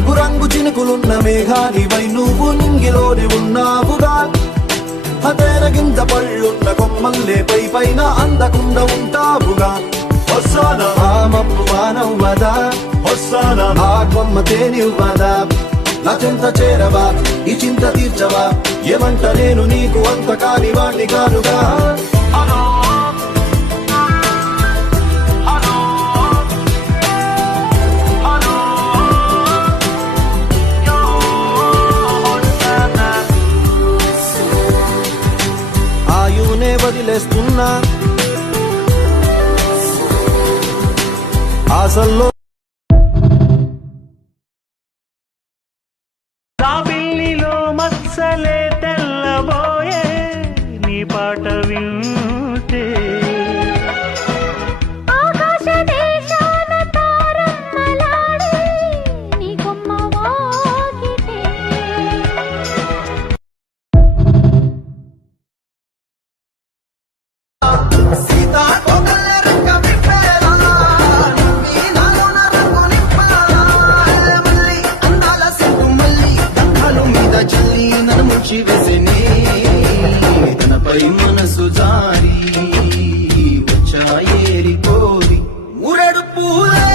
రంగు రంగు చినుకులున్న మేఘానివై నువ్వు నింగిలోని ఉన్నావుగా. అతేన గింజ పళ్ళున్న కొమ్మల్లే పై పైన అందకుండా ఉంటావుగా. వస్తానా ఆ మప్పు వానవ్వదా, వస్తానా ఆ కొమ్మ తేనివ్వదా, నా చెంత చేరవా ఈ చింత తీర్చవా, ఏమంట నేను నీకు అంత కాని వాణ్ణి కానుగా. ఆయునే వదిలేస్తున్నా ఆశల్లో రాబిల్లిలో మత్సలే తెల్లబోయే నీ పాట వింటే. ఆకాశ దేశాన తారమ్మలాడే నీ కొమ్మ వాకిటే. తనపై మనసు జారి వచ్చాయేరి కోరి ఊరెడు పూలే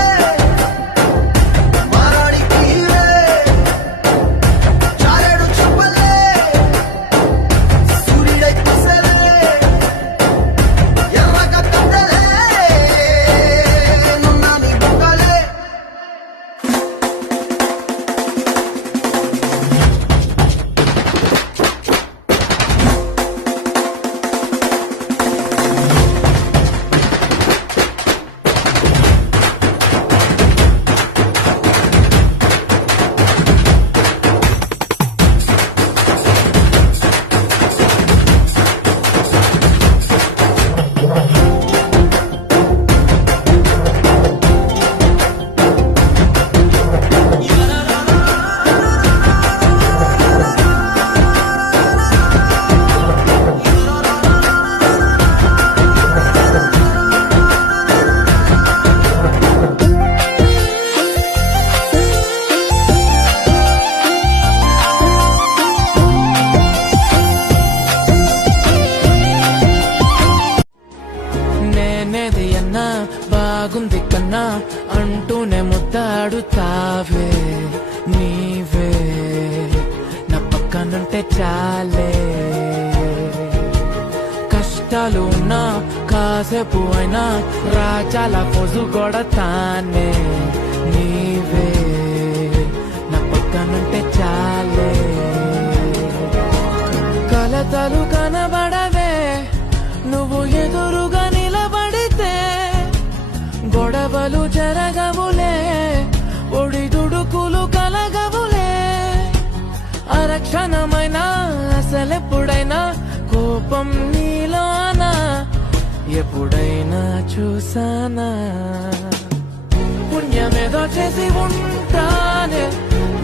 బాగుంది కన్నా అంటూనే ముద్దాడుతావే నీవే నా పక్కనుంటే చాలే. కష్టాలు ఉన్నా కాసేపు అయినా రాజాల పొజు కొడతానే నీవే నా పక్కనుంటే చాలే. కలతలు కనబడవే నువ్వు ఎదురుగా నిలబడితే, గొడవలు జరగవులే ఒడిదుడుకులు కలగవులే. అరక్షణమైనా అసలెప్పుడైనా కోపం నీలోనా ఎప్పుడైనా చూసానా. పుణ్యమేదో చేసి ఉంటానే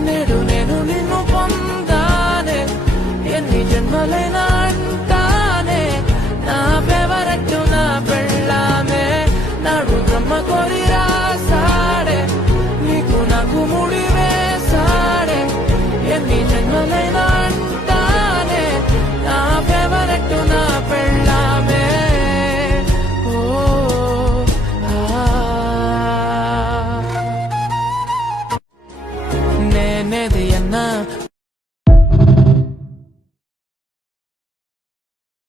నేడు నేను నిన్ను పొందానే. ఎన్ని జన్మలైనా అంటానే నా ఫేవరెట్ నా పెళ్ళామే. నాడు బ్రహ్మ కోరి రాసాడే నీకు నాకు ముడి వేసాడే. ఎన్ని జన్మలైనా అంటానే నా ఫేవరెట్ నా పెళ్ళామే. ఓ నేనేది అన్నా